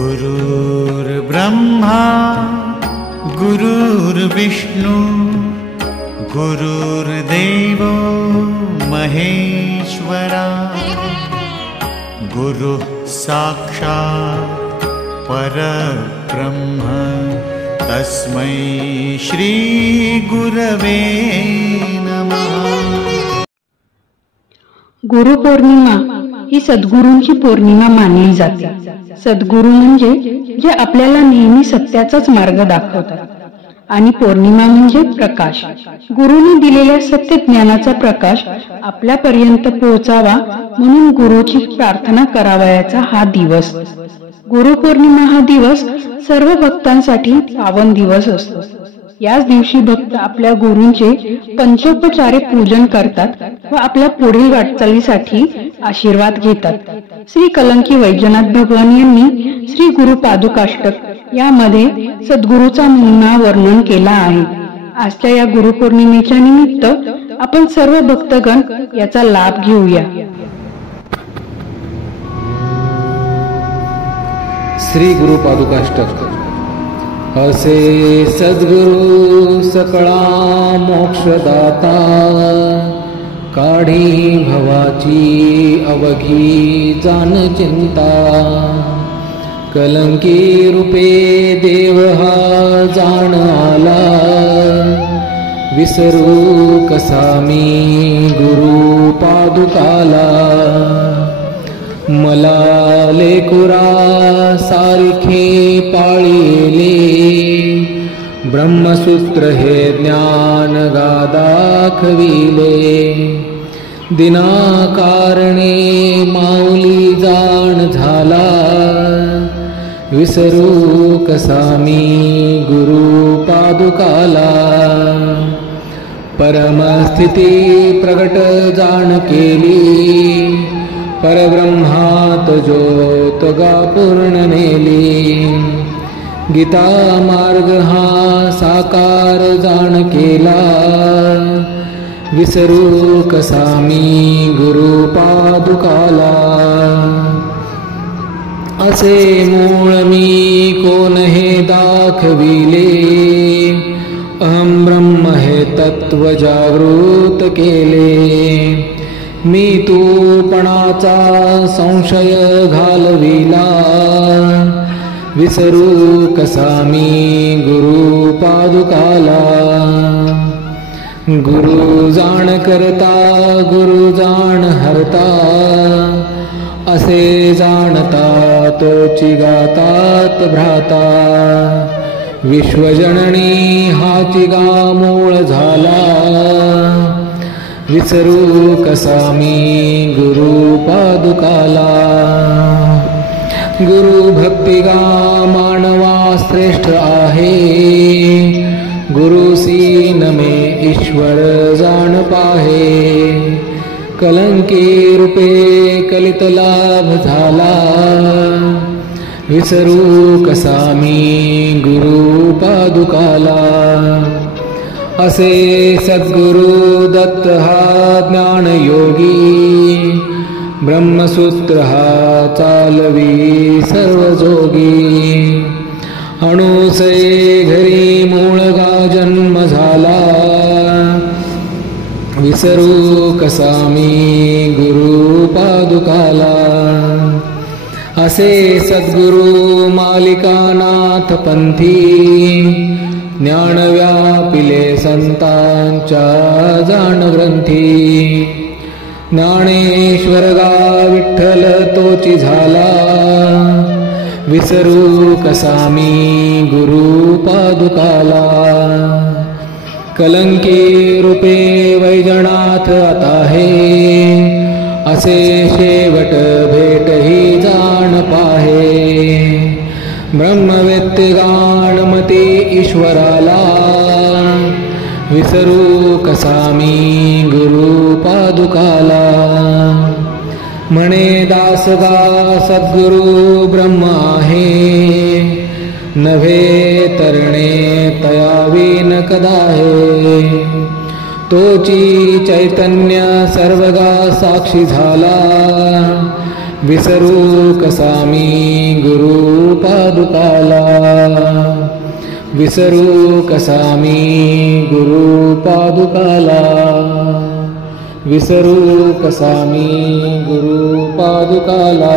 गुरुर्ब्रह्मा गुरुर्विष्णु गुरुर्देवो महेश्वरा गुरुः साक्षात् परब्रह्म तस्मै श्री गुरवे नमः। गुरुपौर्णिमा ही सद्गुरूंची पौर्णिमा मानली जाते। सद्गुरू म्हणजे जे आपल्याला नेहमी सत्याचाच मार्ग दाखवतात आणि पौर्णिमा म्हणजे प्रकाश। गुरुने दिलेल्या सत्य ज्ञानाचा प्रकाश आपल्यापर्यंत पोहोचावा म्हणून गुरुची प्रार्थना करावयाचा हा दिवस। गुरुपौर्णिमा हा दिवस सर्व भक्तांसाठी पावन दिवस असतो। याच दिवशी भक्त आपल्या गुरूंचे पंचोपचारे पूजन करतात व आपल्या पुढील वाटचालीसाठी आशीर्वाद घेतात। श्री कलंकी वैजनाथ भगवान यांनी श्री गुरु पादुकाष्टक यामध्ये सद्गुरूचा महिमा वर्णन केला आहे। आजच्या या गुरुपौर्णिमेच्या निमित्त आपण सर्व भक्तगण याचा लाभ घेऊया। श्री गुरु पादुकाष्टक। असे सद्गुरु सकळा मोक्षदाता, काढी भवाची अवघी जाण चिंता। कलंकी रूपे देव हा जाण आला, विसरू कसा मी गुरु पादुकाला। मला लेकुरा सारखे पाळिले, ब्रह्मसूत्र हे ज्ञान दाखविले। दिनाकारणे माऊली जाण झाला, विसरू कसा मी गुरु पादुकाला। परमस्थिती प्रगट जाण केली, परब्रह्मात ज्योत गा पूर्ण नेली। गीता मार्ग हा साकार जाण केला, विसरू कसा मी गुरु पादुकाला। असे मूळ मी कोण हे दाखविले, अहम ब्रह्म हे तत्व जागृत केले। मी तूपणाचा संशय घालविला, विसरू कसा मी गुरु पादुकाला। गुरु जाण करता गुरु जाण हरता, असे जाणता तोची गातात भ्राता। विश्वजननी हाची गा मूळ झाला, विसरू कसा मी गुरु पादुकाला। गुरु भक्ती गा मानवा श्रेष्ठ आहे, गुरुसी नमे ईश्वर जाण पाहे। कलंकी रूपे कलित लाभ झाला, विसरू कसा मी गुरु पादुकाला। असे सद्गुरु दत्त हा ज्ञान योगी, ब्रह्मसूत्र हा चालवी सर्व जोगी। अणुसे घरी मूळ गा जन्म झाला, विसरू कसा मी गुरु पादुकाला। असे सद्गुरु मालिकानाथ पंथी, ज्ञान व्यापिले संतांच्या जाण ग्रंथी। ज्ञानेश्वर गा विठ्ठल तोची झाला, विसरू कसा मी गुरु पादुकाला। कलंकी रूपे वैजनाथ आता है, असे शेवट भेट ही जाण पाहे। ब्रह्मवेत्य गाणमती ईश्वराला, विसरू कसा मी गुरु पादुकाला। म्हणे दासगा सद्गुरु ब्रह्म आहे, नव्हे तरणे तयावीन कदाहे। तोची चैतन्य सर्वगा साक्षी झाला, विसरू कसा मी गुरु पादुकाला विसरू कसा मी गुरु पादुकाला विसरू कसा मी गुरु पादुकाला